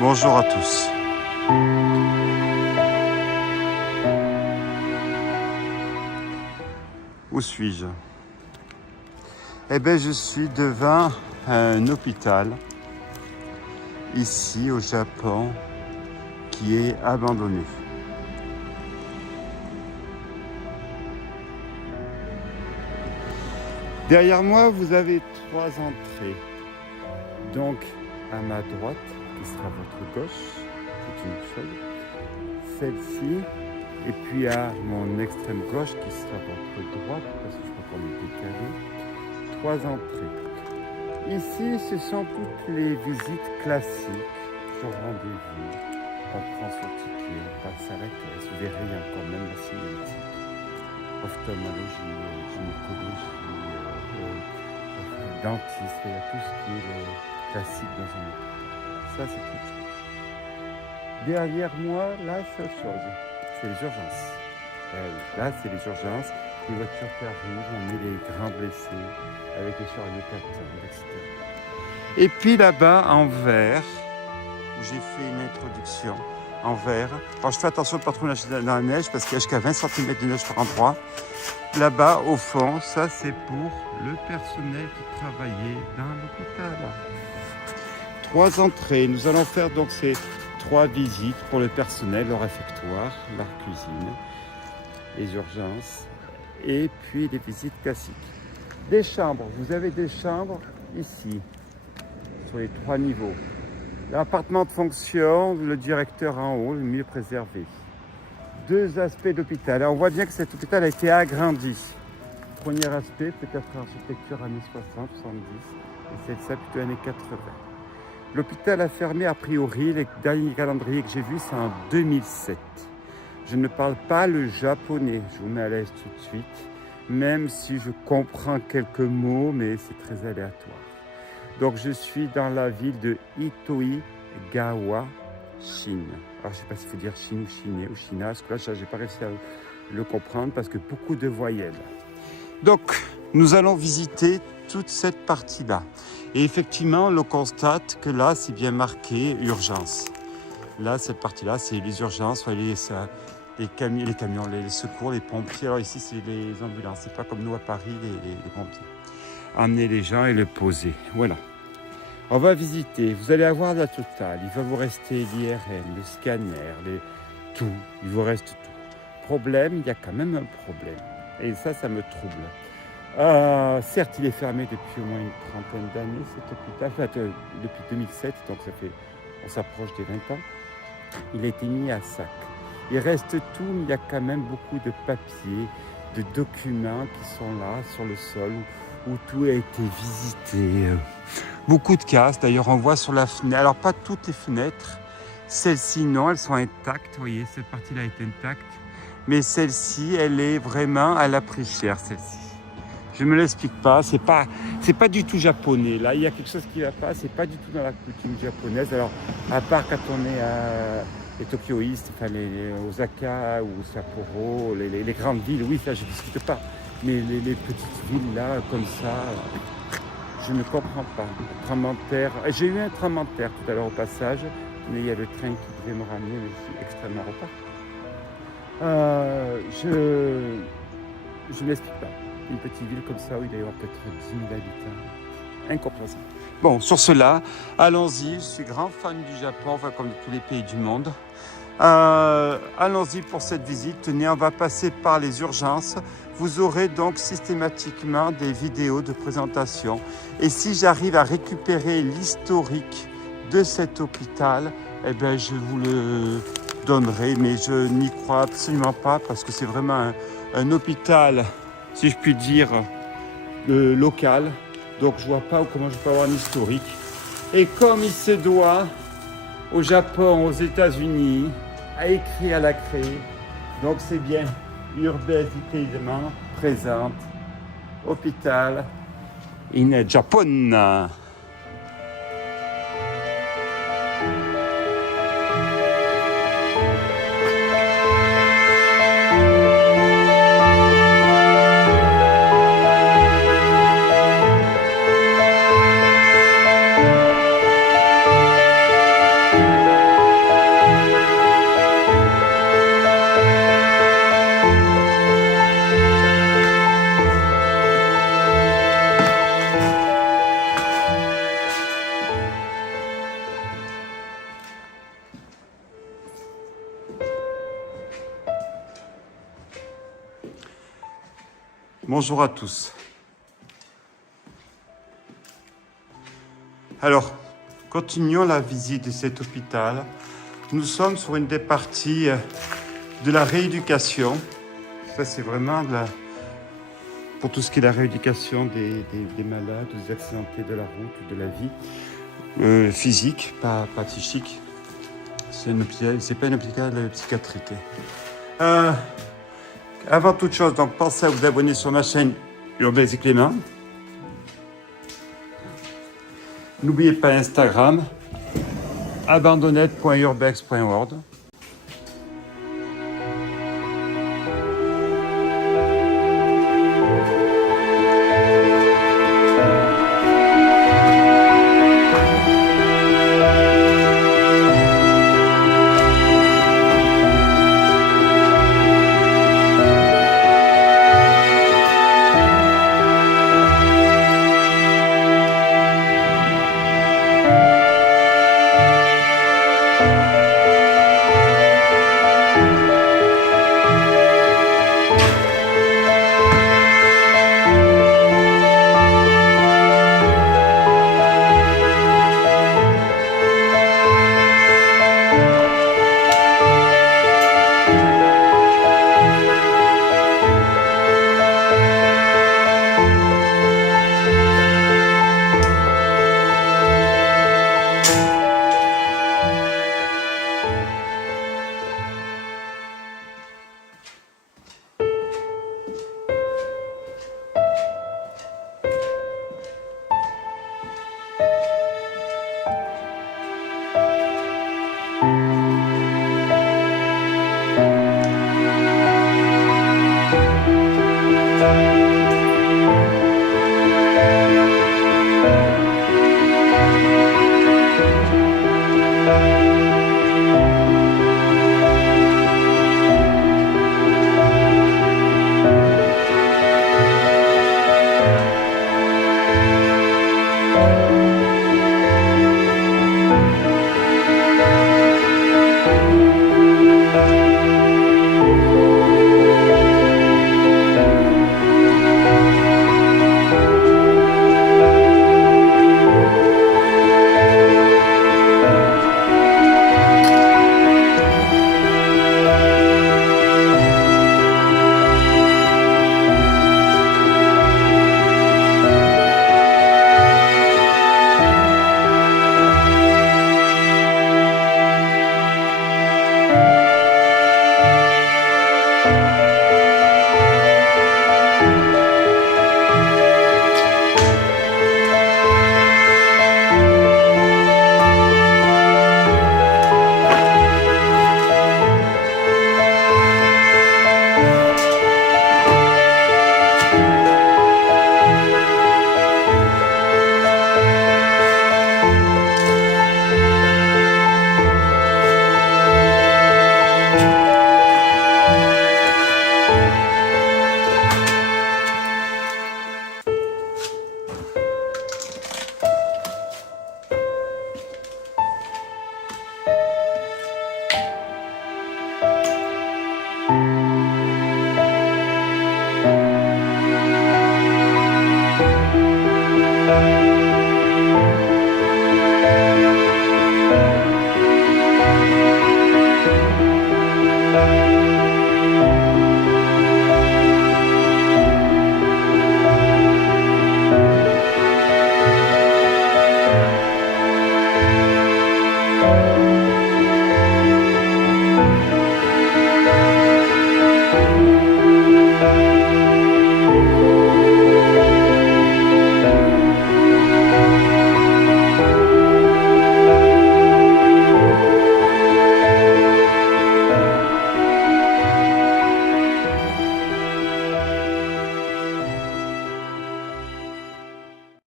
Bonjour à tous. Où suis-je? Eh bien, je suis devant un hôpital, ici au Japon, qui est abandonné. Derrière moi, vous avez 3 entrées. Donc, à ma droite, qui sera votre gauche, c'est une seule, celle-ci, et puis à mon extrême gauche, qui sera votre droite, parce que je crois qu'on est décalé, 3 entrées. Ici, ce sont toutes les visites classiques sur rendez-vous. On prend son ticket, on va s'arrêter. Vous verrez, il y a quand même la signalétique, ophtalmologie, gynécologie, dentiste, il y a tout ce qui est classique dans un hôpital. Ça, c'est une chose. Derrière moi, là, c'est autre chose. C'est les urgences. Là, c'est les urgences. Les voitures qui arrivent, on met les grands blessés avec les chariots qui attendent, etc. Et puis là-bas, en vert, où j'ai fait une introduction, en vert. Alors, je fais attention de ne pas trop nager dans la neige parce qu'il y a jusqu'à 20 cm de neige par endroit. Là-bas, au fond, ça, c'est pour le personnel qui travaillait dans l'hôpital. 3 entrées. Nous allons faire donc ces 3 visites pour le personnel, le réfectoire, la cuisine, les urgences et puis les visites classiques. Des chambres. Vous avez des chambres ici, sur les 3 niveaux. L'appartement de fonction, le directeur en haut, le mieux préservé. 2 aspects d'hôpital. On voit bien que cet hôpital a été agrandi. Premier aspect, peut-être architecture années 60, 70, et celle-ci plutôt années 80. L'hôpital a fermé a priori, le dernier calendrier que j'ai vu, c'est en 2007. Je ne parle pas le japonais, je vous mets à l'aise tout de suite, même si je comprends quelques mots, mais c'est très aléatoire. Donc je suis dans la ville de Itoigawa, Chine. Alors je ne sais pas s'il faut dire Chine ou Chiné ou China, parce que là je n'ai pas réussi à le comprendre parce que beaucoup de voyelles. Donc nous allons visiter toute cette partie-là. Et effectivement, on le constate que là, c'est bien marqué urgence. Là, cette partie-là, c'est les urgences, les camions, les secours, les pompiers. Alors ici, c'est les ambulances. C'est pas comme nous à Paris, les pompiers. Emmener les gens et les poser. Voilà. On va visiter. Vous allez avoir la totale. Il va vous rester l'IRM, le scanner, tout. Il vous reste tout. Problème, il y a quand même un problème. Et ça me trouble. Certes, il est fermé depuis au moins une trentaine d'années, cet hôpital, depuis 2007, donc on s'approche des 20 ans. Il a été mis à sac. Il reste tout, mais il y a quand même beaucoup de papiers, de documents qui sont là, sur le sol, où tout a été visité. Beaucoup de cases, d'ailleurs, on voit sur la fenêtre, alors pas toutes les fenêtres, celles-ci non, elles sont intactes, vous voyez, cette partie-là est intacte, mais celle-ci, elle est vraiment, elle a pris cher, celle-ci. Je ne me l'explique pas, c'est pas du tout japonais. Là, il y a quelque chose qui ne va pas, c'est pas du tout dans la coutume japonaise. Alors, à part quand on est à les Tokyoïstes, enfin les Osaka ou Sapporo, les grandes villes, oui, ça je ne discute pas. Mais les petites villes là, comme ça, je ne comprends pas. Tremblement de terre. J'ai eu un tremblement de terre tout à l'heure au passage, mais il y a le train qui devait me ramener, mais je suis extrêmement en retard. Je ne m'explique pas. Une petite ville comme ça où il doit y avoir peut-être 10 000 habitants. Incompréhensible. Bon, sur cela, allons-y. Je suis grand fan du Japon, enfin comme de tous les pays du monde. Allons-y pour cette visite. Tenez, on va passer par les urgences. Vous aurez donc systématiquement des vidéos de présentation. Et si j'arrive à récupérer l'historique de cet hôpital, eh bien, je vous le donnerai. Mais je n'y crois absolument pas parce que c'est vraiment un hôpital, si je puis dire, local. Donc je vois pas comment je peux avoir un historique. Et comme il se doit, au Japon, aux États-Unis, à écrire à la craie. Donc c'est bien, urbaisement présente, hôpital in Japon. Bonjour à tous. Alors, continuons la visite de cet hôpital. Nous sommes sur une des parties de la rééducation. Ça, c'est vraiment pour tout ce qui est la rééducation des malades, des accidentés de la route, de la vie physique, pas psychique. C'est pas un hôpital psychiatrique. Avant toute chose, donc pensez à vous abonner sur ma chaîne Urbex et Clément. N'oubliez pas Instagram, abandonnette.urbex.world.